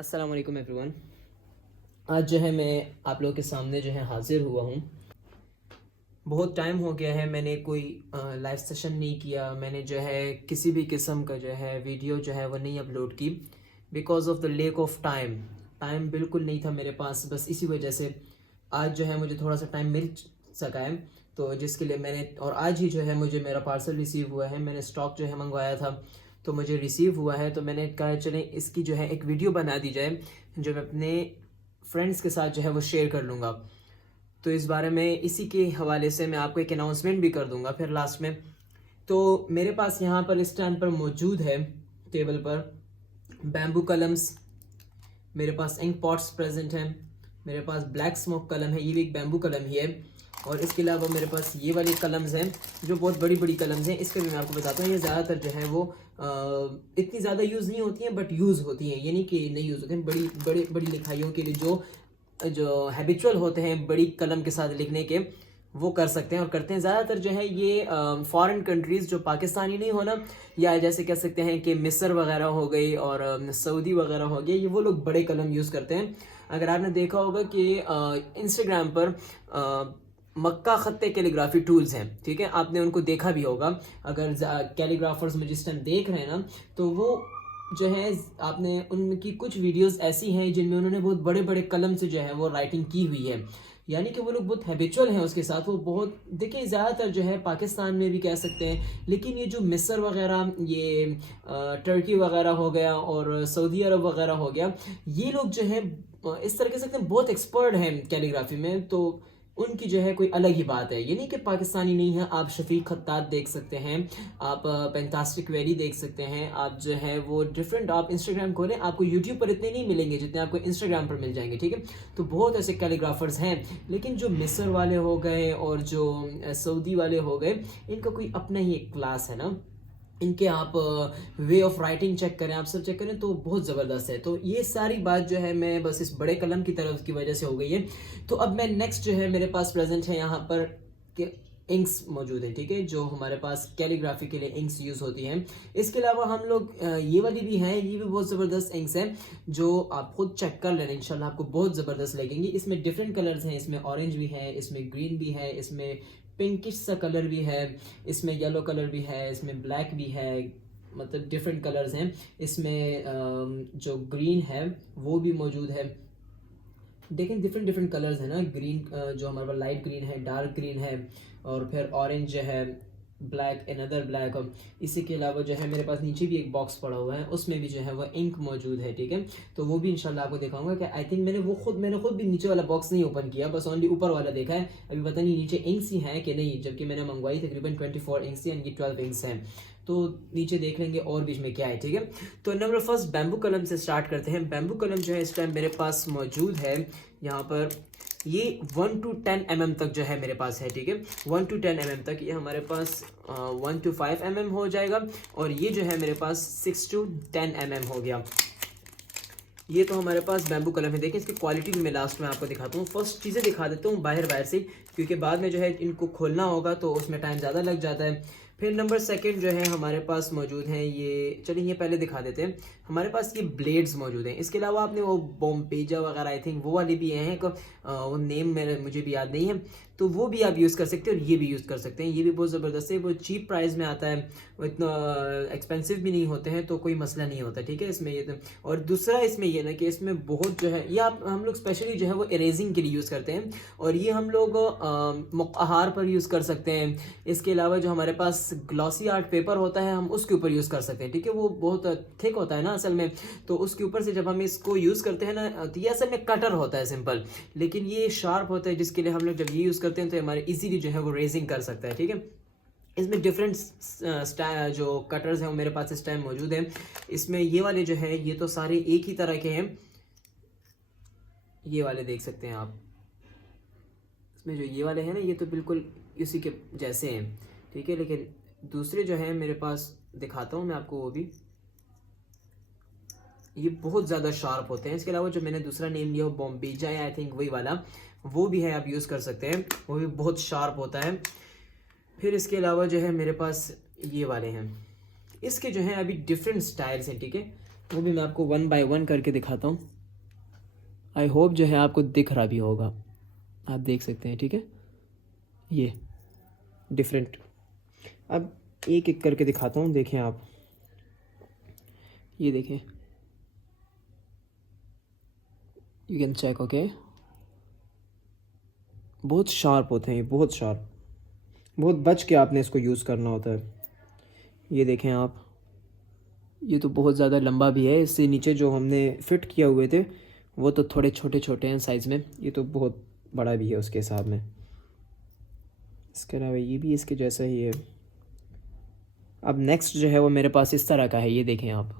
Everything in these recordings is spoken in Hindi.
अस्सलाम वालेकुम एवरीवन। आज जो है मैं आप लोगों के सामने जो है हाज़िर हुआ हूँ। बहुत टाइम हो गया है मैंने कोई लाइव सेशन नहीं किया। मैंने जो है किसी भी किस्म का जो है वीडियो जो है वो नहीं अपलोड की because of the lake of time. Time बिल्कुल नहीं था मेरे पास, बस इसी वजह से आज जो है मुझे थोड़ा सा टाइम मिल सका है, तो जिसके लिए मैंने और आज ही जो है मुझे मेरा पार्सल रिसीव हुआ है। मैंने स्टॉक जो है मंगवाया था तो मुझे रिसीव हुआ है, तो मैंने कहा चलें इसकी जो है एक वीडियो बना दी जाए जो मैं अपने फ्रेंड्स के साथ जो है वो शेयर कर लूँगा। तो इस बारे में इसी के हवाले से मैं आपको एक अनाउंसमेंट भी कर दूंगा फिर लास्ट में। तो मेरे पास यहाँ पर इस टाइम पर मौजूद है टेबल पर बैम्बू कलम्स, मेरे पास इंक पॉट्स प्रेजेंट हैं, मेरे पास ब्लैक स्मोक कलम है, ये भी एक बैम्बू कलम ही है। और इसके अलावा मेरे पास ये वाली कलम्स हैं जो बहुत बड़ी बड़ी कलम्स हैं। इसके भी मैं आपको बताता हूँ, ये ज़्यादातर जो है वो इतनी ज़्यादा यूज़ नहीं होती हैं, बट यूज़ होती हैं, ये नहीं कि नहीं यूज़ होती हैं। बड़ी बड़ी बड़ी लिखाइयों के लिए जो जो हैबिचुअल होते हैं बड़ी कलम के साथ लिखने के, वो कर सकते हैं और करते हैं। ज़्यादातर जो है ये फॉरेन कंट्रीज़ जो पाकिस्तानी नहीं होना, या जैसे कह सकते हैं कि मिस्र वगैरह हो गई और सऊदी वगैरह हो गया, ये वो लोग बड़े कलम यूज़ करते हैं। अगर आपने देखा होगा कि इंस्टाग्राम पर मक्का खत्ते कैलीग्राफी टूल्स हैं, ठीक है, आपने उनको देखा भी होगा। अगर कैलीग्राफर्स में जिस टाइम देख रहे हैं ना, तो वो जो है आपने उनकी कुछ वीडियोस ऐसी हैं जिनमें उन्होंने बहुत बड़े बड़े कलम से जो है वो राइटिंग की हुई है, यानी कि वो लोग बहुत हैबिचुअल हैं उसके साथ। वो बहुत देखिए ज़्यादातर जो है पाकिस्तान में भी कह सकते हैं, लेकिन ये जो मिस्र वगैरह, ये टर्की वगैरह हो गया और सऊदी अरब वगैरह हो गया, ये लोग जो है इस तरह कह सकते हैं बहुत एक्सपर्ट हैं कैलीग्राफी में। तो उनकी जो है कोई अलग ही बात है। ये नहीं कि पाकिस्तानी नहीं है। आप शफीक खत्तात देख सकते हैं, आप पेंटास्टिक वैली देख सकते हैं, आप जो है वो डिफरेंट, आप इंस्टाग्राम खोलें, आपको यूट्यूब पर इतने नहीं मिलेंगे जितने आपको इंस्टाग्राम पर मिल जाएंगे, ठीक है। तो बहुत ऐसे कैलीग्राफर्स हैं, लेकिन जो मिस्र वाले हो गए और जो सऊदी वाले हो गए, इनका कोई अपना ही एक क्लास है ना। इनके आप वे ऑफ राइटिंग चेक करें, आप सब चेक करें तो बहुत ज़बरदस्त है। तो ये सारी बात जो है मैं बस इस बड़े कलम की तरफ की वजह से हो गई है। तो अब मैं नेक्स्ट जो है मेरे पास प्रेजेंट है यहाँ पर कि इंक्स मौजूद है, ठीक है, जो हमारे पास कैलीग्राफी के लिए इंक्स यूज़ होती हैं। इसके अलावा हम लोग ये वाली भी हैं, ये भी बहुत ज़बरदस्त इंक्स हैं जो आप खुद चेक कर लेना, इंशाल्लाह आपको बहुत ज़बरदस्त लगेंगी। इसमें डिफरेंट कलर्स हैं, इसमें ऑरेंज भी है, इसमें ग्रीन भी है, इसमें पिंकिश सा कलर भी है, इसमें येलो कलर भी है, इसमें ब्लैक भी है, मतलब डिफरेंट कलर्स हैं। इसमें जो ग्रीन है वो भी मौजूद है। देखें डिफरेंट डिफरेंट कलर्स है ना, ग्रीन जो हमारे पास लाइट ग्रीन है, डार्क ग्रीन है, और फिर ऑरेंज है, ब्लैक, अनदर ब्लैक। इसी के अलावा जो है मेरे पास नीचे भी एक बॉक्स पड़ा हुआ है, उसमें भी जो है वो इंक मौजूद है, ठीक है। तो वो भी इंशाल्लाह आपको दिखाऊंगा कि आई थिंक मैंने खुद भी नीचे वाला बॉक्स नहीं ओपन किया, बस ओनली ऊपर वाला देखा है। अभी पता नहीं नीचे इंक्स ही हैं कि नहीं, जबकि मैंने मंगवाई तकरीबन 24 इंक्स एंड ये 12 इंक्स हैं। तो नीचे देख लेंगे और बीच में क्या है, ठीक है। तो नंबर फर्स्ट बैम्बू कलम से स्टार्ट करते हैं। बैम्बू कलम जो है इस टाइम मेरे पास मौजूद है यहाँ पर, ये 1 to 10 mm तक जो है मेरे पास है, ठीक है। 1 to 10 mm तक ये हमारे पास 1 to 5 mm हो जाएगा, और ये जो है मेरे पास 6 to 10 mm हो गया। ये तो हमारे पास बैम्बू कलम है। देखें इसकी क्वालिटी भी मैं लास्ट में आपको दिखाता हूँ। फर्स्ट चीज़ें दिखा देता हूँ बाहर से, क्योंकि बाद में जो है इनको खोलना होगा तो उसमें टाइम ज़्यादा लग जाता है। फिर नंबर सेकंड जो है हमारे पास मौजूद हैं ये, चलिए ये पहले दिखा देते हैं। हमारे पास ये ब्लेड्स मौजूद हैं। इसके अलावा आपने वो बोम्पेजा वगैरह, आई थिंक वो वाली भी हैं, वो नेम मुझे भी याद नहीं है, तो वो भी आप यूज़ कर सकते हैं और ये भी यूज़ कर सकते हैं। ये भी बहुत ज़बरदस्त है, वो चीप प्राइस में आता है, वो इतना एक्सपेंसिव भी नहीं होते हैं, तो कोई मसला नहीं होता, ठीक है इसमें ये तो। और दूसरा इसमें ये ना कि इसमें बहुत जो है ये हम लोग स्पेशली जो है वो इरेजिंग के लिए यूज़ करते हैं, और ये हम लोग मुक्काहार पर यूज़ कर सकते हैं। इसके अलावा जो हमारे पास ग्लॉसी आर्ट पेपर होता है हम उसके ऊपर यूज़ कर सकते हैं, ठीक है। वो बहुत थिक होता है ना असल में, तो उसके ऊपर से जब हम इसको यूज़ करते हैं ना, तो ये असल में कटर होता है सिंपल, लेकिन ये शार्प होता है, जिसके लिए हम लोग जब ये यूज़ करते हैं तो हमारे इजीली जो है वो रेजिंग कर सकता है, ठीक है। इसमें डिफरेंट जो कटर्स हैं वो मेरे पास इस टाइम मौजूद हैं। इसमें ये वाले जो है ये तो सारे एक ही तरह के हैं, ये वाले देख सकते हैं आप। इसमें जो ये वाले हैं ना, ये तो बिल्कुल इसी के जैसे हैं, ठीक है। लेकिन दूसरे जो हैं मेरे पास दिखाता हूँ मैं आपको, वो भी ये बहुत ज़्यादा शार्प होते हैं। इसके अलावा जो मैंने दूसरा नेम लिया वो बॉम्बेजा है, आई थिंक वही वाला, वो भी है, आप यूज़ कर सकते हैं, वो भी बहुत शार्प होता है। फिर इसके अलावा जो है मेरे पास ये वाले हैं, इसके जो हैं अभी डिफरेंट स्टाइल्स हैं, ठीक है। वो भी मैं आपको 1 बाय 1 करके दिखाता हूँ। आई होप जो है आपको दिख रहा भी होगा, आप देख सकते हैं, ठीक है। ये डिफरेंट, अब एक एक करके दिखाता हूँ, देखें आप, ये देखें, यू कैन चेक, ओके। बहुत शार्प होते हैं ये, बहुत शार्प, बहुत बच के आपने इसको यूज़ करना होता है। ये देखें आप, ये तो बहुत ज़्यादा लंबा भी है, इससे नीचे जो हमने फिट किया हुए थे वो तो थोड़े छोटे छोटे हैं साइज़ में, ये तो बहुत बड़ा भी है उसके हिसाब में। इसके अलावा ये भी इसके जैसा ही है। अब नेक्स्ट जो है वो मेरे पास इस तरह का है, ये देखें आप,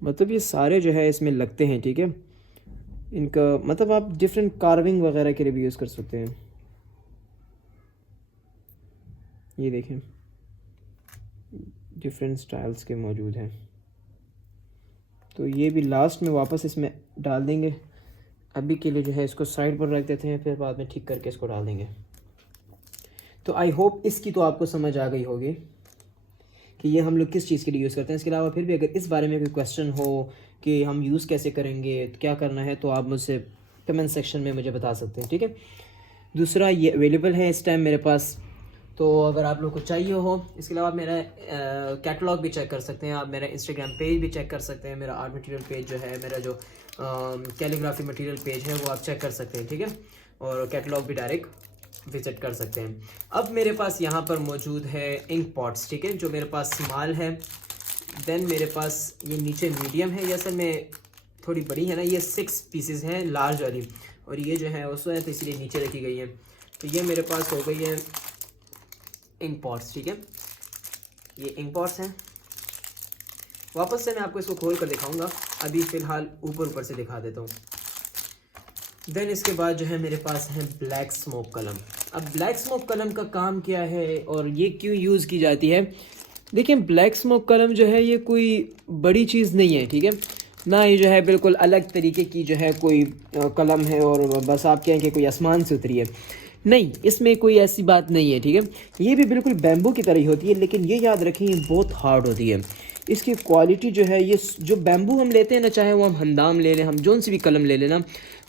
मतलब ये सारे जो है इसमें लगते हैं, ठीक है। इनका मतलब आप डिफरेंट कार्विंग वगैरह के लिए भी यूज़ कर सकते हैं। ये देखें, डिफरेंट स्टाइल्स के मौजूद हैं। तो ये भी लास्ट में वापस इसमें डाल देंगे। अभी के लिए जो है इसको साइड पर रख देते हैं, फिर बाद में ठीक करके इसको डाल देंगे। तो आई होप इसकी तो आपको समझ आ गई होगी कि ये हम लोग किस चीज़ के लिए यूज़ करते हैं। इसके अलावा फिर भी अगर इस बारे में कोई क्वेश्चन हो कि हम यूज़ कैसे करेंगे, तो क्या करना है, तो आप मुझसे कमेंट सेक्शन में मुझे बता सकते हैं, ठीक है। दूसरा, ये अवेलेबल है इस टाइम मेरे पास, तो अगर आप लोग को चाहिए हो। इसके अलावा आप मेरा कैटलॉग भी चेक कर सकते हैं, आप मेरा इंस्टाग्राम पेज भी चेक कर सकते हैं, मेरा आर्ट मटेरियल पेज जो है, मेरा जो कैलीग्राफी मटेरियल पेज है वो आप चेक कर सकते हैं, ठीक है। और कैटलॉग भी डायरेक्ट विजिट कर सकते हैं। अब मेरे पास यहाँ पर मौजूद है इंक पॉट्स, ठीक है, जो मेरे पास स्मॉल है। देन मेरे पास ये नीचे मीडियम है, ये असल में थोड़ी बड़ी है ना, ये 6 पीसेस हैं लार्ज वाली, और ये जो है उसमें तो इसलिए नीचे रखी गई है। तो ये मेरे पास हो गई है इंक पॉट्स, ठीक है, ये इंक पॉट्स हैं। वापस से मैं आपको इसको खोल कर दिखाऊंगा, अभी फ़िलहाल ऊपर से दिखा देता हूँ। देन इसके बाद जो है मेरे पास है ब्लैक स्मोक कलम। अब ब्लैक स्मोक कलम का काम क्या है और ये क्यों यूज़ की जाती है। देखिए, ब्लैक स्मोक कलम जो है ये कोई बड़ी चीज़ नहीं है, ठीक है ना, ये जो है बिल्कुल अलग तरीके की जो है कोई कलम है और बस आप कहें कि कोई आसमान से उतरी है, नहीं, इसमें कोई ऐसी बात नहीं है, ठीक है। ये भी बिल्कुल बैम्बू की तरह ही होती है, लेकिन ये याद रखें ये बहुत हार्ड होती है। इसकी क्वालिटी जो है, ये जो बैम्बू हम लेते हैं ना, चाहे वो हम हंदाम ले लें, हम जोन सी भी कलम ले लेना,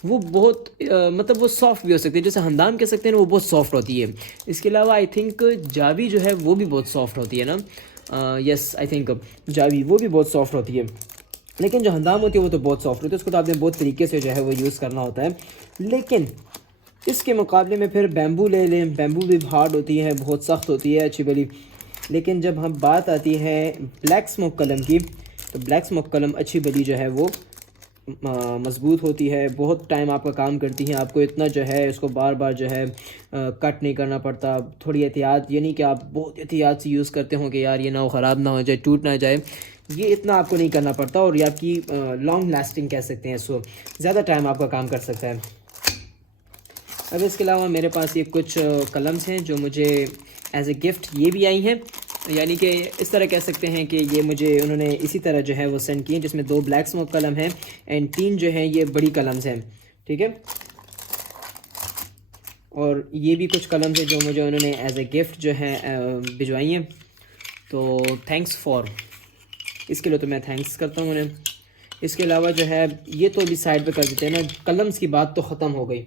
वो बहुत मतलब वो सॉफ्ट भी हो सकती है, जैसे हंदाम कह सकते हैं ना, वो बहुत सॉफ्ट होती है। इसके अलावा आई थिंक जावी जो है वो भी बहुत सॉफ्ट होती है ना, यस आई थिंक जावी वो भी बहुत सॉफ्ट होती है, लेकिन जो हंदाम होती है वो तो बहुत सॉफ्ट होती है, उसको तो आपने बहुत तरीके से जो है वो यूज़ करना होता है। लेकिन इसके मुकाबले में फिर बैम्बू ले लें, बैम्बू भी हार्ड होती है, बहुत सख्त होती है, अच्छी भली। लेकिन जब हम बात आती है ब्लैक स्मोक कलम की, तो ब्लैक स्मोक कलम अच्छी भली जो है वो मज़बूत होती है, बहुत टाइम आपका काम करती है। आपको इतना जो है इसको बार बार जो है कट नहीं करना पड़ता। थोड़ी एहतियात, यानी कि आप बहुत एहतियात से यूज़ करते हो कि यार ये ना हो ख़राब ना हो जाए, टूट ना जाए, ये इतना आपको नहीं करना पड़ता, और ये आपकी लॉन्ग लास्टिंग कह सकते हैं इसको, ज़्यादा टाइम आपका काम कर सकता है। अब इसके अलावा मेरे पास ये कुछ कलम्स हैं जो मुझे एज ए गिफ्ट ये भी आई हैं, यानी कि इस तरह कह सकते हैं कि ये मुझे उन्होंने इसी तरह जो है वो सेंड किए, जिसमें 2 ब्लैक स्मोक कलम हैं एंड 3 जो हैं ये बड़ी कलम्स हैं, ठीक है। और ये भी कुछ कलम्स हैं जो मुझे उन्होंने एज ए गिफ्ट जो है भिजवाई हैं, तो थैंक्स फॉर, इसके लिए तो मैं थैंक्स करता हूँ उन्हें। इसके अलावा जो है ये तो अभी साइड पे कर देते हैं ना, कलम्स की बात तो ख़त्म हो गई।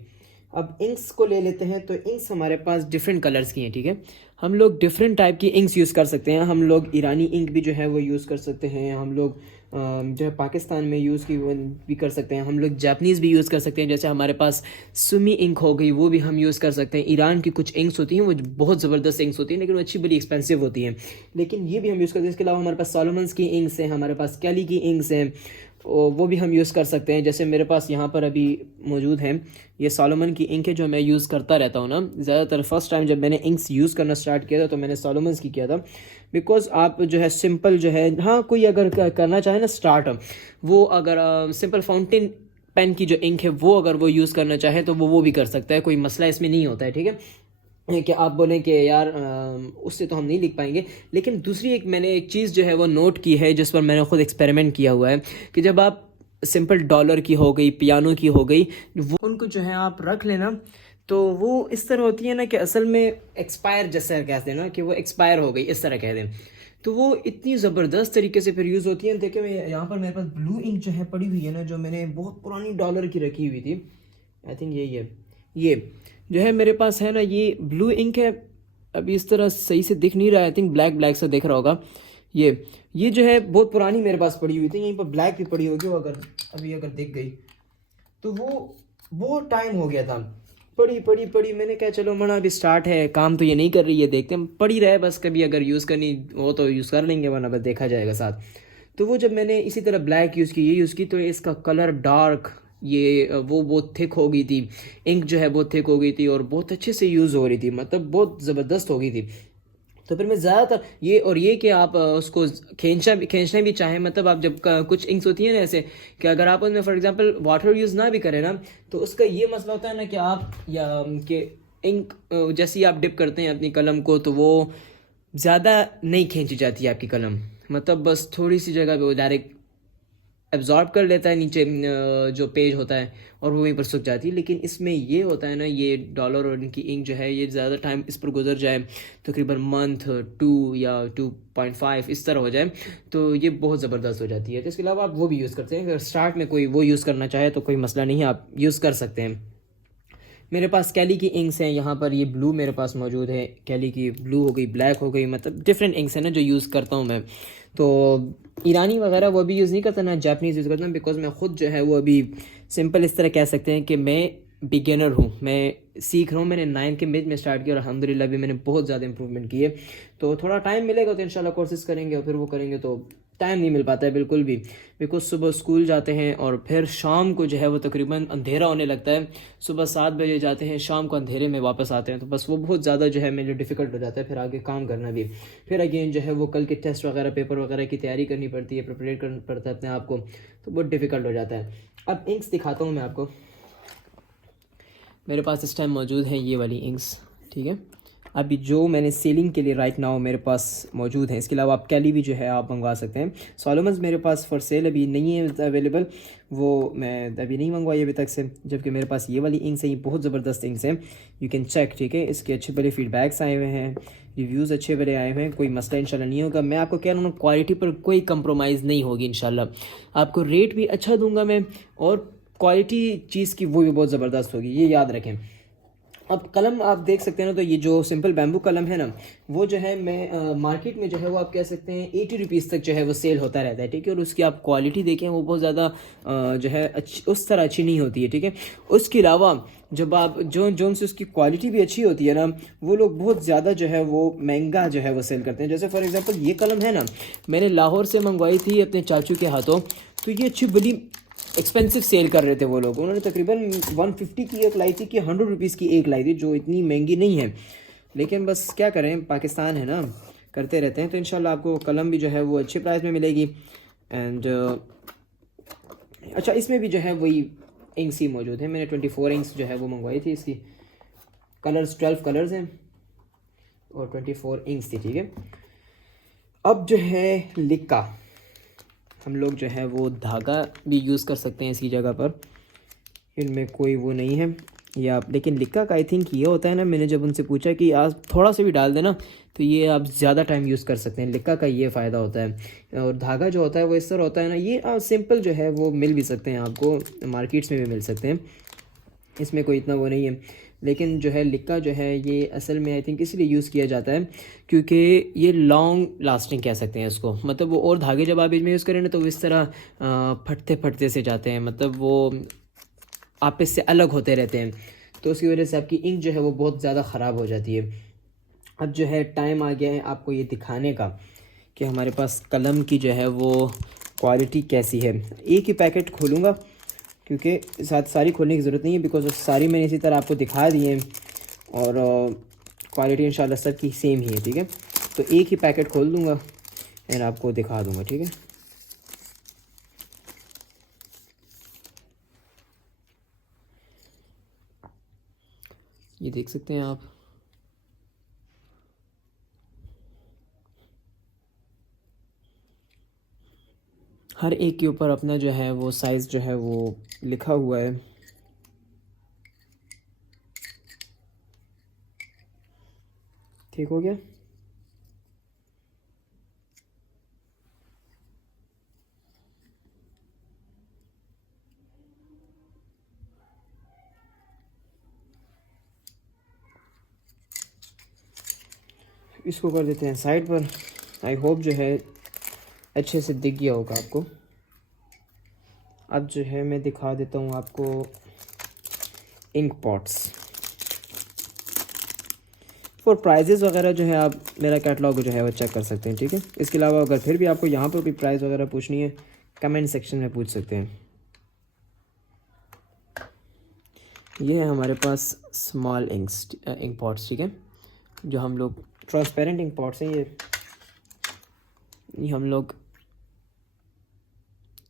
अब इंक्स को ले लेते हैं, तो इंक्स हमारे पास डिफरेंट कलर्स की हैं, ठीक है। हम लोग डिफरेंट टाइप की इंक्स यूज़ कर सकते हैं। हम लोग ईरानी इंक भी जो है वो यूज़ कर सकते हैं, हम लोग जो है पाकिस्तान में यूज़ की वो भी कर सकते हैं, हम लोग जापनीज़ भी यूज़ कर सकते हैं, जैसे हमारे पास सुमी इंक हो गई, वो भी हम यूज़ कर सकते हैं। ईरान की कुछ इंक्स होती हैं वो बहुत ज़बरदस्त इंक्स होती हैं, लेकिन वो अच्छी बड़ी एक्सपेंसिव होती हैं, लेकिन ये भी हम यूज़ करते हैं। इसके अलावा हमारे पास सॉलोमन्स की इंक्स हैं, हमारे पास कैली की इंक्स हैं, वो भी हम यूज़ कर सकते हैं। जैसे मेरे पास यहाँ पर अभी मौजूद हैं ये सॉलोमन की इंक है, जो मैं यूज़ करता रहता हूँ ना ज़्यादातर। फर्स्ट टाइम जब मैंने इंक्स यूज़ करना स्टार्ट किया था तो मैंने सॉलोमन्स की किया था, बिकॉज आप जो है सिंपल जो है, हाँ कोई अगर करना चाहे ना स्टार्ट, वो अगर सिंपल फाउंटेन पेन की जो इंक है वो अगर वो यूज़ करना चाहे तो वो भी कर सकता है, कोई मसला इसमें नहीं होता है, ठीक है। कि आप बोलें कि यार उससे तो हम नहीं लिख पाएंगे। लेकिन दूसरी मैंने एक चीज़ जो है वो नोट की है, जिस पर मैंने ख़ुद एक्सपेरिमेंट किया हुआ है, कि जब आप सिंपल डॉलर की हो गई, पियानो की हो गई, वो उनको जो है आप रख लेना, तो वो इस तरह होती है ना कि असल में एक्सपायर जैसा कहते हैं ना कि वो एक्सपायर हो गई, इस तरह कह दें। तो वो इतनी ज़बरदस्त तरीके से फिर यूज़ होती है। देखिए मैं यहाँ पर मेरे पास ब्लू इंक जो है पड़ी हुई है ना, जो मैंने बहुत पुरानी डॉलर की रखी हुई थी। आई थिंक यही है, ये जो है मेरे पास है ना, ये ब्लू इंक है। अभी इस तरह सही से दिख नहीं रहा है, आई थिंक ब्लैक ब्लैक सा दिख रहा होगा। ये जो है बहुत पुरानी मेरे पास पड़ी हुई थी, यहीं पर ब्लैक भी पड़ी होगी वो, अगर अभी अगर दिख गई तो वो बहुत टाइम हो गया था। पड़ी पड़ी पड़ी, मैंने कहा चलो मना अभी स्टार्ट है, काम तो ये नहीं कर रही है, देखते हैं पड़ी रहे बस, कभी अगर यूज़ करनी हो तो यूज़ कर लेंगे, वरना बस देखा जाएगा साथ। तो वो जब मैंने इसी तरह ब्लैक यूज़ की, ये यूज़ की, तो इसका कलर डार्क, ये वो बहुत थिक हो गई थी, इंक जो है बहुत थिक हो गई थी और बहुत अच्छे से यूज़ हो रही थी, मतलब बहुत ज़बरदस्त हो गई थी। तो फिर मैं ज़्यादातर ये, और ये कि आप उसको खींचना भी चाहें, मतलब आप जब कुछ इंक्स होती है ना ऐसे कि अगर आप उसमें फॉर एग्जांपल वाटर यूज़ ना भी करें ना, तो उसका ये मसला होता है ना कि आप या कि इंक जैसे ही आप डिप करते हैं अपनी कलम को, तो वो ज़्यादा नहीं खींची जाती है आपकी कलम, मतलब बस थोड़ी सी जगह पे वो डायरेक्ट एब्जॉर्ब कर लेता है नीचे जो पेज होता है, और वो वहीं पर सूख जाती है। लेकिन इसमें ये होता है ना, ये डॉलर और इनकी इंक जो है, ये ज़्यादा टाइम इस पर गुजर जाए, तकरीबन मंथ 2 या 2.5 इस तरह हो जाए, तो ये बहुत ज़बरदस्त हो जाती है। तो इसके अलावा आप वो भी यूज़ करते हैं, अगर स्टार्ट में कोई वो यूज़ करना चाहे तो कोई मसला नहीं है, आप यूज़ कर सकते हैं। मेरे पास कैली की इंक्स हैं यहाँ पर, ये ब्लू मेरे पास मौजूद है, कैली की ब्लू हो गई, ब्लैक हो गई, मतलब डिफरेंट इंक्स हैं ना जो यूज़ करता हूँ मैं। तो ईरानी वगैरह वो भी यूज़ नहीं करता ना, जापनीज़ यूज़ करता हूँ, बिकॉज मैं ख़ुद जो है वो अभी सिंपल इस तरह कह सकते हैं कि मैं बिगिनर हूँ, मैं सीख रहा हूँ। मैंने 9 के मिड में स्टार्ट किया और अल्हम्दुलिल्लाह भी मैंने बहुत ज़्यादा इंप्रूवमेंट की है। तो थोड़ा टाइम मिलेगा तो इंशाल्लाह कोर्सेज़ करेंगे और फिर वो करेंगे, तो टाइम नहीं मिल पाता है बिल्कुल भी, बिकॉज सुबह स्कूल जाते हैं और फिर शाम को जो है वो तकरीबन अंधेरा होने लगता है। सुबह 7 बजे जाते हैं, शाम को अंधेरे में वापस आते हैं, तो बस वो बहुत ज़्यादा जो है मेरे लिए डिफ़िकल्ट हो जाता है फिर आगे काम करना भी। फिर अगेन जो है वो कल के टेस्ट वगैरह, पेपर वगैरह की तैयारी करनी पड़ती है, प्रिपेयर करना पड़ता है अपने आप को, तो बहुत डिफ़िकल्ट हो जाता है। अब इंक्स दिखाता हूँ मैं आपको, मेरे पास इस टाइम मौजूद है ये वाली इंक्स, ठीक है। अभी जो मैंने सेलिंग के लिए राइट नाउ मेरे पास मौजूद है, इसके अलावा आप कैली भी जो है आप मंगवा सकते हैं। सॉलोमन्स मेरे पास फॉर सेल अभी नहीं है अवेलेबल, वो मैं अभी नहीं मंगवाई अभी तक से, जबकि मेरे पास ये वाली इंक्स है, ये बहुत ज़बरदस्त इंक्स हैं, यू कैन चेक, ठीक है। इसके अच्छे बड़े फीडबैक्स आए हुए हैं, रिव्यूज़ अच्छे बड़े आए हुए हैं, कोई मसला इंशाल्लाह नहीं होगा। मैं आपको कह रहा हूँ क्वालिटी पर कोई कंप्रोमाइज़ नहीं होगी इंशाल्लाह, आपको रेट भी अच्छा दूंगा मैं, और क्वालिटी चीज़ की वो भी बहुत ज़बरदस्त होगी, ये याद रखें। अब कलम आप देख सकते हैं ना, तो ये जो सिंपल बैम्बू कलम है ना, वो जो है मैं मार्केट में जो है वो आप कह सकते हैं 80 रुपीज़ तक जो है वो सेल होता रहता है, ठीक है। और उसकी आप क्वालिटी देखें, वो बहुत ज़्यादा जो है अच्छी, उस तरह अच्छी नहीं होती है, ठीक है। उसके अलावा जब आप जो से उसकी क्वालिटी भी अच्छी होती है ना, वो लोग बहुत ज़्यादा जो है वो महंगा जो है वो सेल करते हैं। जैसे फॉर एग्जांपल ये कलम है ना, मैंने लाहौर से मंगवाई थी अपने चाचू के हाथों, तो ये अच्छी बड़ी एक्सपेंसिव सेल कर रहे थे वो लोग, उन्होंने तकरीबन 150 की एक लाई थी कि 100 रुपीज़ की एक लाई थी, जो इतनी महंगी नहीं है। लेकिन बस क्या करें, पाकिस्तान है ना, करते रहते हैं। तो इंशाल्लाह आपको कलम भी जो है वो अच्छे प्राइस में मिलेगी। एंड अच्छा, इसमें भी जो है वही इंक्स ही मौजूद है, मैंने 24 इंक्स जो है वो मंगवाई थी, इसकी कलर्स 12 कलर्स हैं और 24 इंक्स थी, ठीक है। अब जो है लिक्का, हम लोग जो है वो धागा भी यूज़ कर सकते हैं इसकी जगह पर, इनमें कोई वो नहीं है या, लेकिन लिक्का का आई थिंक ये होता है ना, मैंने जब उनसे पूछा कि आज थोड़ा सा भी डाल देना तो ये आप ज़्यादा टाइम यूज़ कर सकते हैं, लिक्का का ये फ़ायदा होता है। और धागा जो होता है वो इस तरह होता है ना, ये सिंपल जो है वो मिल भी सकते हैं आपको, मार्केट्स में भी मिल सकते हैं, इसमें कोई इतना वो नहीं है। लेकिन जो है लिक्का जो है ये असल में आई थिंक इसलिए यूज़ किया जाता है क्योंकि ये लॉन्ग लास्टिंग कह सकते हैं इसको, मतलब वो, और धागे जब आप इसमें यूज़ करें ना तो इस तरह फटते फटते से जाते हैं, मतलब वो आपस से अलग होते रहते हैं, तो उसकी वजह से आपकी इंक जो है वो बहुत ज़्यादा ख़राब हो जाती है। अब जो है टाइम आ गया है आपको ये दिखाने का कि हमारे पास कलम की जो है वो क्वालिटी कैसी है। एक ही पैकेट खोलूँगा क्योंकि सारी खोलने की ज़रूरत नहीं है, बिकॉज सारी मैंने इसी तरह आपको दिखा दी हैं और क्वालिटी इंशाल्लाह सब की सेम ही है, ठीक है। तो एक ही पैकेट खोल दूँगा एंड आपको दिखा दूँगा, ठीक है। ये देख सकते हैं आप, हर एक के ऊपर अपना जो है वो साइज़ जो है वो लिखा हुआ है। ठीक हो गया। इसको कर देते हैं साइड पर। आई होप जो है अच्छे से दिख गया होगा आपको। अब जो है मैं दिखा देता हूँ आपको इंक पॉट्स। फॉर प्राइजेज़ वगैरह जो है आप मेरा कैटलॉग जो है वो चेक कर सकते हैं, ठीक है। इसके अलावा अगर फिर भी आपको यहाँ पर कोई प्राइस वगैरह पूछनी है कमेंट सेक्शन में पूछ सकते हैं। ये है हमारे पास स्मॉल इंक पॉट्स, ठीक है, जो हम लोग ट्रांसपेरेंट इंक पॉट्स हैं। ये हम लोग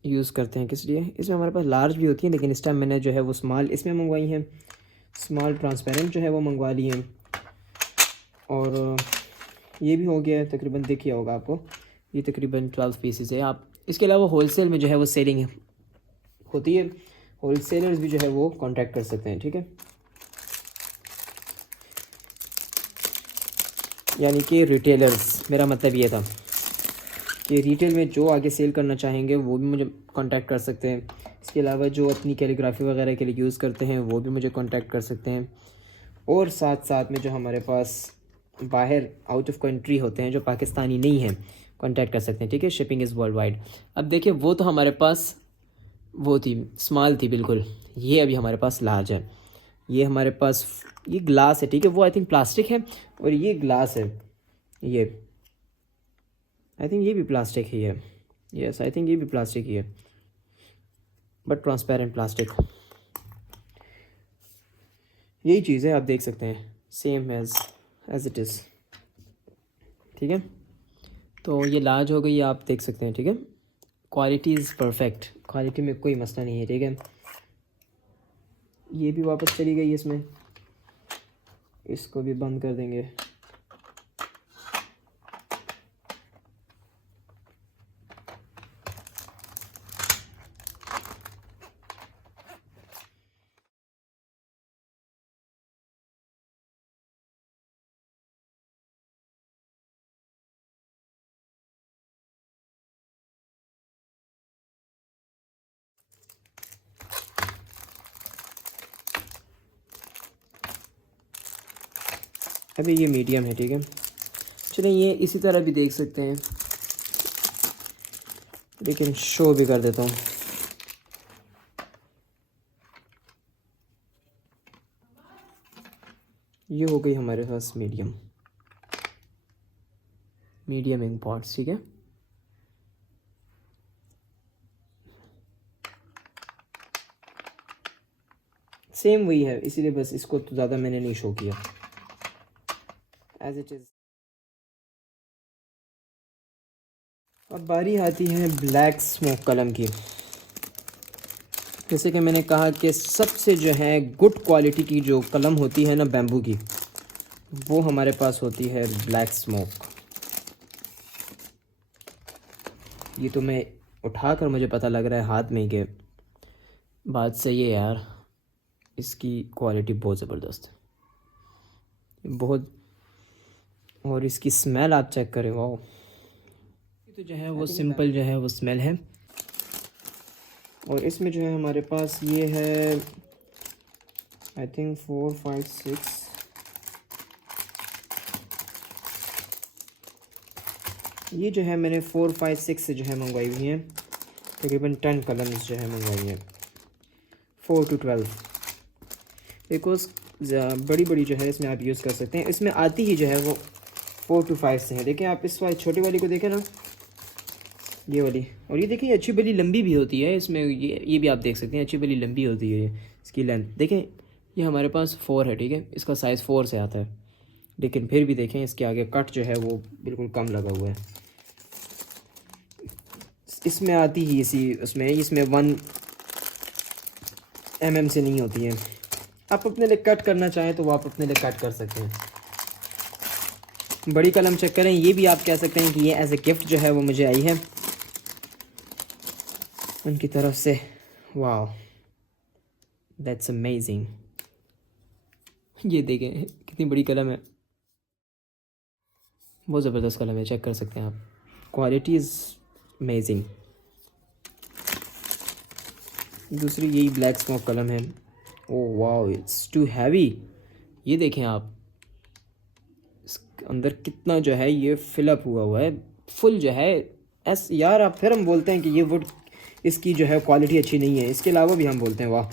यूज़ करते हैं किस लिए, इसमें हमारे पास लार्ज भी होती है, लेकिन इस टाइम मैंने जो है वो स्मॉल इसमें मंगवाई हैं। स्मॉल ट्रांसपेरेंट जो है वो मंगवा ली हैं। और ये भी हो गया है तकरीबन, दिख गया होगा आपको। ये तकरीबन 12 पीसेस है। आप इसके अलावा होलसेल में जो है वो सेलिंग होती है, होलसेलर्स भी जो है वो कांटेक्ट कर सकते हैं, ठीक है। यानी कि रिटेलर्स, मेरा मतलब ये था कि रिटेल में जो आगे सेल करना चाहेंगे वो भी मुझे कांटेक्ट कर सकते हैं। इसके अलावा जो अपनी कैलीग्राफी वगैरह के लिए यूज़ करते हैं वो भी मुझे कांटेक्ट कर सकते हैं। और साथ साथ में जो हमारे पास बाहर आउट ऑफ कंट्री होते हैं जो पाकिस्तानी नहीं हैं, कांटेक्ट कर सकते हैं, ठीक है। Shipping is world wide. अब देखिए वो तो हमारे पास वो थी, स्मॉल थी बिल्कुल। ये अभी हमारे पास लार्ज है। ये हमारे पास ये ग्लास है, ठीक है। वो आई थिंक प्लास्टिक है और ये ग्लास है। ये आई थिंक ये भी प्लास्टिक ही है। यस, आई थिंक ये भी प्लास्टिक ही है, बट ट्रांसपेरेंट प्लास्टिक। यही चीज़ है, आप देख सकते हैं, सेम एज इट इज़, ठीक है। तो ये लार्ज हो गई, आप देख सकते हैं, ठीक है। क्वालिटी इज़ परफेक्ट, क्वालिटी में कोई मसला नहीं है, ठीक है। ये भी वापस चली गई इसमें, इसको भी बंद कर देंगे। अभी ये मीडियम है, ठीक है। चलिए ये इसी तरह भी देख सकते हैं, लेकिन शो भी कर देता हूँ। ये हो गई हमारे पास मीडियम इंक पॉट्स, ठीक है। सेम वही है, इसीलिए बस इसको तो ज़्यादा मैंने नहीं शो किया, एज इट इज़। अब बारी आती है ब्लैक स्मोक कलम की। जैसे कि मैंने कहा कि सबसे जो है गुड क्वालिटी की जो कलम होती है ना बैम्बू की, वो हमारे पास होती है ब्लैक स्मोक। ये तो मैं उठाकर मुझे पता लग रहा है हाथ में कि बात सही है यार, इसकी क्वालिटी बहुत ज़बरदस्त है, बहुत। और इसकी स्मेल आप चेक करें, वाह। तो जो है वो सिंपल जो है वो स्मेल है। और इसमें जो है हमारे पास ये है आई थिंक 4, 5, 6, ये जो है मैंने 4, 5, 6 से जो है मंगवाई हुई हैं। तकरीबन 10 कलम्स जो है मंगवाई हैं, 4 to 12, बिकॉज बड़ी बड़ी जो है इसमें आप यूज़ कर सकते हैं। इसमें आती ही जो है वो 4 to 5 से है। देखें आप इस वाली छोटी वाली को देखें ना, ये वाली, और ये देखिए अच्छी बड़ी लंबी भी होती है इसमें। ये भी आप देख सकते हैं, अच्छी बड़ी लंबी होती है इसकी लेंथ। देखें ये हमारे पास 4 है, ठीक है। इसका साइज़ 4 से आता है, लेकिन फिर भी देखें इसके आगे कट जो है वो बिल्कुल कम लगा हुआ है। इसमें आती ही इसमें 1 mm से नहीं होती है। आप अपने लिए कट करना चाहें तो वो आप अपने लिए कट कर सकते हैं। बड़ी कलम चेक करें, ये भी आप कह सकते हैं कि ये एज ए गिफ्ट जो है वो मुझे आई है उनकी तरफ से। वाह, दैट्स अमेजिंग। ये देखें कितनी बड़ी कलम है। बहुत ज़बरदस्त कलम है, चेक कर सकते हैं आप, क्वालिटी इज़ अमेजिंग। दूसरी यही ब्लैक स्मोक कलम है। ओह वाह, इट्स टू हैवी। ये देखें आप, इसके अंदर कितना जो है ये फिलअप हुआ है, फुल जो है। यार आप फिर हम बोलते हैं कि ये वुड इसकी जो है क्वालिटी अच्छी नहीं है। इसके अलावा भी हम बोलते हैं वाह।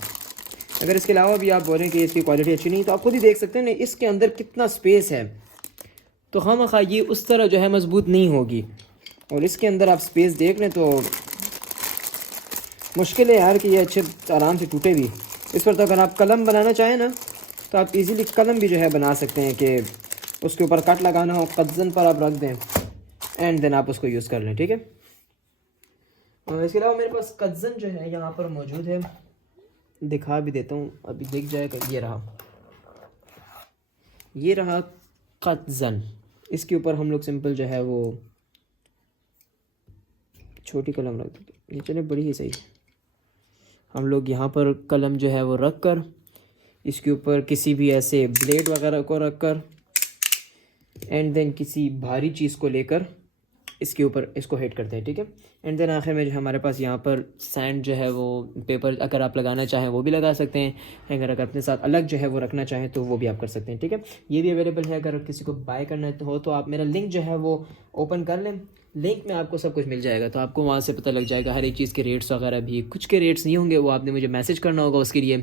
अगर इसके अलावा भी आप बोल रहे हैं कि इसकी क्वालिटी अच्छी नहीं, तो आप खुद ही देख सकते हैं ना इसके अंदर कितना स्पेस है। तो खामखा ये उस तरह जो है मजबूत नहीं होगी। और इसके अंदर आप स्पेस देख लें तो मुश्किल है यार कि ये अच्छे आराम से टूटे भी। इस पर तो अगर आप कलम बनाना चाहें ना, तो आप इजीली कलम भी जो है बना सकते हैं कि उसके ऊपर कट लगाना हो, कज़न पर आप रख दें एंड देन आप उसको यूज़ कर लें, ठीक है। और इसके अलावा मेरे पास कज़न जो है यहाँ पर मौजूद है, दिखा भी देता हूँ, अभी दिख जाएगा। ये रहा कज़न। इसके ऊपर हम लोग सिंपल जो है वो छोटी कलम रख देते, ये चले बड़ी ही सही। हम लोग यहाँ पर कलम जो है वो रख कर, इसके ऊपर किसी भी ऐसे ब्लेड वगैरह को रख कर एंड देन किसी भारी चीज़ को लेकर इसके ऊपर इसको हिट करते हैं, ठीक है। एंड देन आखिर में जो हमारे पास यहाँ पर सैंड जो है वो पेपर अगर आप लगाना चाहें वो भी लगा सकते हैं। अगर अपने साथ अलग जो है वो रखना चाहें तो वो भी आप कर सकते हैं, ठीक है। ये भी अवेलेबल है। अगर किसी को बाय करना हो तो आप मेरा लिंक जो है वो ओपन कर लें, लिंक में आपको सब कुछ मिल जाएगा, तो आपको वहाँ से पता लग जाएगा हर एक चीज़ के रेट्स वगैरह भी। कुछ के रेट्स नहीं होंगे, वो आपने मुझे मैसेज करना होगा उसके लिए।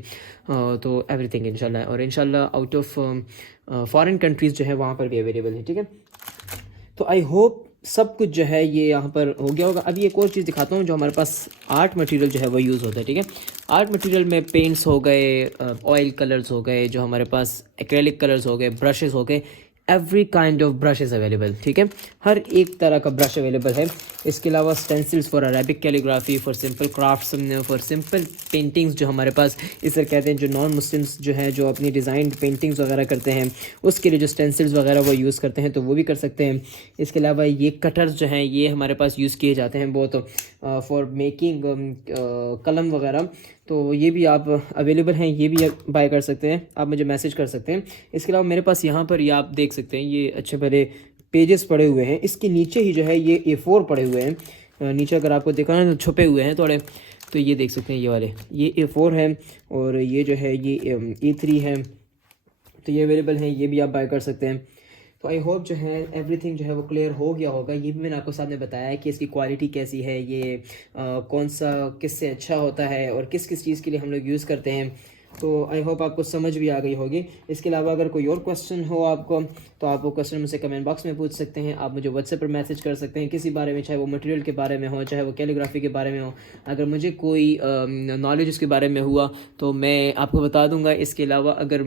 तो एवरीथिंग इंशाल्लाह, और इंशाल्लाह आउट ऑफ फॉरेन कंट्रीज़ जो है वहाँ पर भी अवेलेबल है, ठीक है। तो आई होप सब कुछ जो है ये यहाँ पर हो गया होगा। अभी एक और चीज़ दिखाता हूँ जो हमारे पास आर्ट मटेरियल जो है वो यूज़ होता है, ठीक है। आर्ट मटेरियल में पेंट्स हो गए, ऑयल कलर्स हो गए, जो हमारे पास एक्रेलिक कलर्स हो गए, ब्रशेज़ हो गए, every kind of brush is available, ठीक है। हर एक तरह का ब्रश अवेलेबल है। इसके अलावा stencils for Arabic calligraphy, for simple crafts, for simple paintings जो हमारे पास इस तरह कहते हैं, जो नॉन मुस्लिम्स जो है जो अपनी डिज़ाइन पेंटिंग्स वगैरह करते हैं उसके लिए जो स्टेंसिल्स वगैरह वो यूज़ करते हैं तो वो भी कर सकते हैं। इसके अलावा ये कटर्स जो हैं ये हमारे पास यूज़ किए जाते हैं बहुत फॉर मेकिंग कलम वगैरह, तो ये भी आप अवेलेबल हैं, ये भी बाय कर सकते हैं, आप मुझे मैसेज कर सकते हैं। इसके अलावा मेरे पास यहाँ पर ये आप देख सकते हैं ये अच्छे भले पेजेस पड़े हुए हैं। इसके नीचे ही जो है ये A4 पड़े हुए हैं, नीचे अगर आपको देखा ना तो छुपे हुए हैं थोड़े, तो ये देख सकते हैं ये वाले, ये A4 है और ये जो है ये A3 है, तो ये अवेलेबल हैं, ये भी आप बाय कर सकते हैं। तो आई होप जो है एवरीथिंग जो है वो क्लियर हो गया होगा। ये भी मैंने आपको सामने बताया है कि इसकी क्वालिटी कैसी है, ये कौन सा किससे अच्छा होता है और किस किस चीज़ के लिए हम लोग यूज़ करते हैं। तो आई होप आपको समझ भी आ गई होगी। इसके अलावा अगर कोई और क्वेश्चन हो आपको तो आप वो क्वेश्चन मुझसे कमेंट बॉक्स में पूछ सकते हैं, आप मुझे व्हाट्सएप पर मैसेज कर सकते हैं किसी बारे में, चाहे वो मटेरियल के बारे में हो, चाहे वो कैलीग्राफी के बारे में हो। अगर मुझे कोई नॉलेज उसके बारे में हुआ तो मैं आपको बता दूंगा। इसके अलावा अगर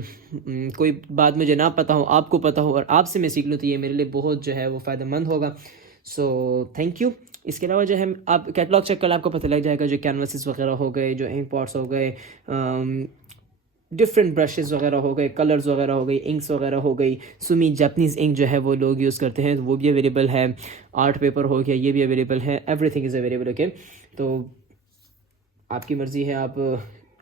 कोई बात मुझे ना पता हो, आपको पता हो और आपसे मैं सीख लूँ तो ये मेरे लिए बहुत जो है वो फ़ायदेमंद होगा। So thank you. इसके अलावा जो है आप कैटलॉग चेक कर, आपको पता लग जाएगा जो कैनवासेस वगैरह हो गए, जो इंक पॉट्स हो गए, डिफरेंट ब्रशेज़ वगैरह हो गए, कलर्स वगैरह हो गई, इंक्स वगैरह हो गई। सुमी जापानीज़ इंक जो है वो लोग यूज़ करते हैं, वो भी अवेलेबल है। आर्ट पेपर हो गया, ये भी अवेलेबल है। Everything is available, okay. तो आपकी मर्ज़ी है, आप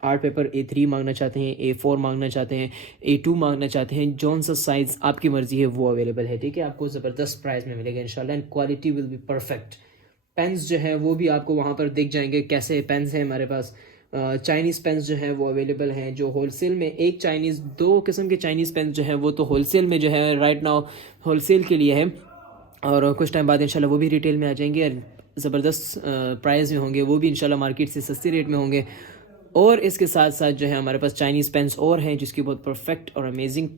आर्ट पेपर A3 मांगना चाहते हैं, A4 मांगना चाहते हैं, A2 मांगना चाहते हैं, जौन सा साइज़ आपकी मर्ज़ी है वो अवेलेबल है, ठीक है। आपको ज़बरदस्त प्राइस में मिलेगा इंशाल्लाह, and quality will be perfect. Pens जो है वो भी आपको वहाँ पर दिख जाएंगे कैसे पेन्स हैं हमारे पास। चाइनीज़ पेन्स जो है वो अवेलेबल हैं, जो होलसेल में एक चाइनीज़, दो किस्म के चाइनीज़ पेन्स जो है वो तो होलसेल में जो है राइट नाउ होलसेल के लिए है, और कुछ टाइम बाद इंशाल्लाह वो भी रिटेल में आ जाएंगे और ज़बरदस्त प्राइस में होंगे, वो भी इंशाल्लाह मार्केट से सस्ती रेट में होंगे। और इसके साथ साथ जो है हमारे पास चाइनीज़ पेन्स और हैं जिसकी बहुत परफेक्ट और अमेजिंग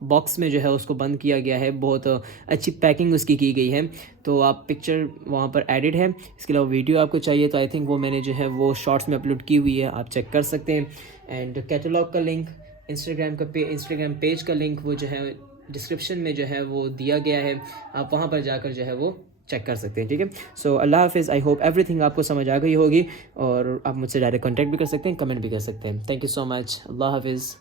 बॉक्स में जो है उसको बंद किया गया है, बहुत अच्छी पैकिंग उसकी की गई है। तो आप पिक्चर वहाँ पर एडिड है। इसके अलावा वीडियो आपको चाहिए तो आई थिंक वो मैंने जो है वो शॉर्ट्स में अपलोड की हुई है, आप चेक कर सकते हैं। एंड कैटलॉग का लिंक, इंस्टाग्राम पेज का लिंक वो जो है डिस्क्रिप्शन में जो है वो दिया गया है, आप वहाँ पर जाकर जो है वो चेक कर सकते हैं, ठीक है। सो अल्लाह हाफिज़। आई होप एवरीथिंग आपको समझ आ गई होगी और आप मुझसे डायरेक्ट कॉन्टैक्ट भी कर सकते हैं, कमेंट भी कर सकते हैं। Thank you so much. अल्लाह हाफिज़।